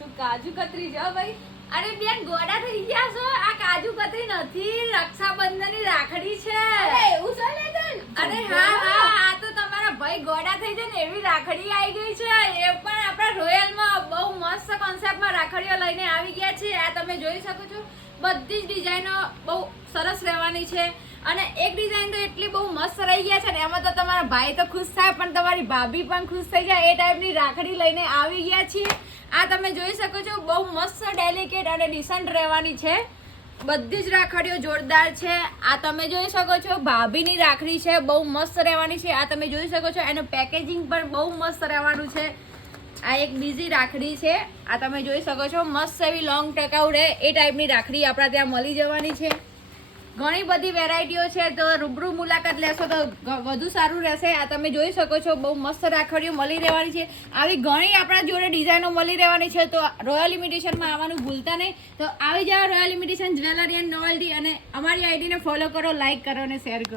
શું કાજુ કતરી જો ભાઈ. અરે બેન ગોડા થઈ ગયા છો. આ કાજુ કતરી નથી, રક્ષાબંધનની રાખડી છે. અરે એવું છે ને તન? અરે હા આ તો તમારા ભાઈ ગોડા થઈ જાય ને એવી રાખડી આવી ગઈ છે. એ પણ આપણા રોયલમાં બહુ મસ્ત કોન્સેપ્ટમાં રાખડીઓ લઈને આવી ગયા છે. આ તમે જોઈ શકો છો. બધી જ ડિઝાઇનો બહુ સરસ રહેવાની છે. અને એક ડિઝાઇન તો એટલી બહુ મસ્ત રહી ગયા છે ને એમાં તો તમારા ભાઈ તો ખુશ થાય પણ તમારી ભાભી પણ ખુશ થઈ જાય એ ટાઈપની રાખડી લઈને આવી ગયા છીએ. આ તમે જોઈ શકો છો બહુ મસ્ત ડેલિકેટ અને ડિસન્ટ રહેવાની છે. બધી જ રાખડીઓ જોરદાર છે. આ તમે જોઈ શકો છો ભાભીની રાખડી છે, બહુ મસ્ત રહેવાની છે. આ તમે જોઈ શકો છો એનું પેકેજિંગ પણ બહુ મસ્ત રહેવાનું છે. આ એક બીજી રાખડી છે. આ તમે જોઈ શકો છો મસ્ત એવી લોંગ ટકાઉ રહે એ ટાઈપની રાખડી આપણા ત્યાં મળી જવાની છે. ઘણી બધી વેરાયટીઓ છે તો રૂબરૂ મુલાકાત લેશો તો વધુ સારું રહેશે. આ તમે જોઈ શકો છો બહુ મસ્ત રાખડીઓ મળી રહેવાની છે. આવી ઘણી આપણા જોડે ડિઝાઇનો મળી રહેવાની છે. તો રોયલ ઇમિટેશનમાં આવવાનું ભૂલતા નહીં. તો આવી જાઓ royal imitation jewellery and novelty અને અમારી આઈડીને ફોલો કરો, લાઈક કરો અને શેર કરો.